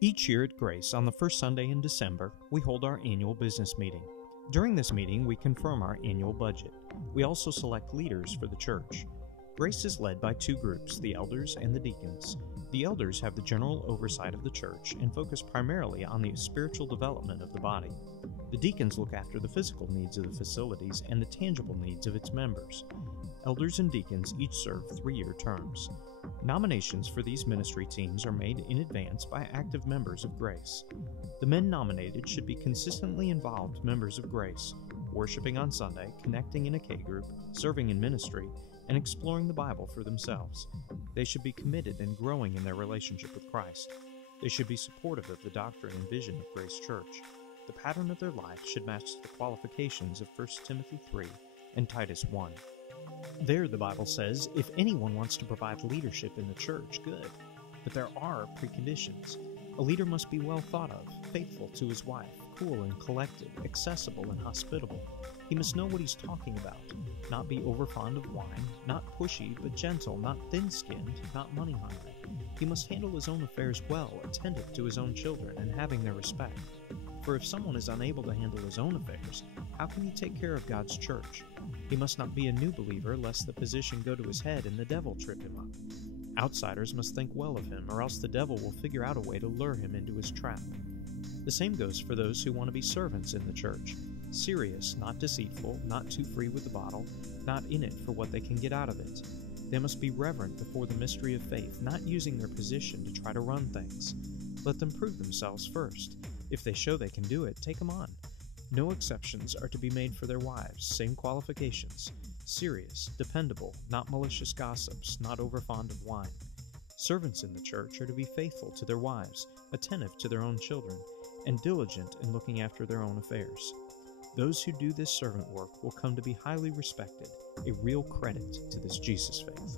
Each year at Grace, on the first Sunday in December, we hold our annual business meeting. During this meeting, we confirm our annual budget. We also select leaders for the church. Grace is led by two groups, the elders and the deacons. The elders have the general oversight of the church and focus primarily on the spiritual development of the body. The deacons look after the physical needs of the facilities and the tangible needs of its members. Elders and deacons each serve 3-year terms. Nominations for these ministry teams are made in advance by active members of Grace. The men nominated should be consistently involved members of Grace, worshiping on Sunday, connecting in a K group, serving in ministry, and exploring the Bible for themselves. They should be committed and growing in their relationship with Christ. They should be supportive of the doctrine and vision of Grace Church. The pattern of their life should match the qualifications of 1 Timothy 3 and Titus 1. There, the Bible says, if anyone wants to provide leadership in the church, good. But there are preconditions. A leader must be well thought of, faithful to his wife, cool and collected, accessible and hospitable. He must know what he's talking about, not be overfond of wine, not pushy but gentle, not thin-skinned, not money-hungry. He must handle his own affairs well, attentive to his own children, and having their respect. For if someone is unable to handle his own affairs, how can he take care of God's church? He must not be a new believer, lest the position go to his head and the devil trip him up. Outsiders must think well of him, or else the devil will figure out a way to lure him into his trap. The same goes for those who want to be servants in the church. Serious, not deceitful, not too free with the bottle, not in it for what they can get out of it. They must be reverent before the mystery of faith, not using their position to try to run things. Let them prove themselves first. If they show they can do it, take them on. No exceptions are to be made for their wives, same qualifications. Serious, dependable, not malicious gossips, not overfond of wine. Servants in the church are to be faithful to their wives, attentive to their own children, and diligent in looking after their own affairs. Those who do this servant work will come to be highly respected, a real credit to this Jesus faith.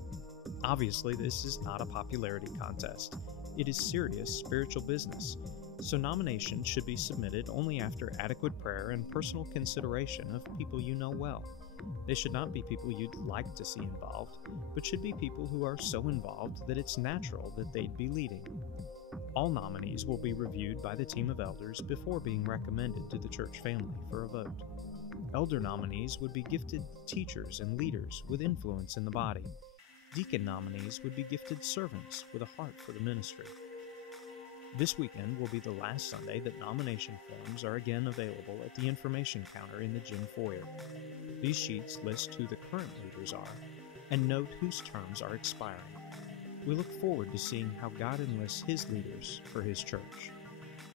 Obviously, this is not a popularity contest. It is serious spiritual business, so nominations should be submitted only after adequate prayer and personal consideration of people you know well. They should not be people you'd like to see involved, but should be people who are so involved that it's natural that they'd be leading. All nominees will be reviewed by the team of elders before being recommended to the church family for a vote. Elder nominees would be gifted teachers and leaders with influence in the body. Deacon nominees would be gifted servants with a heart for the ministry. This weekend will be the last Sunday that nomination forms are again available at the information counter in the gym foyer. These sheets list who the current leaders are and note whose terms are expiring. We look forward to seeing how God enlists His leaders for His church.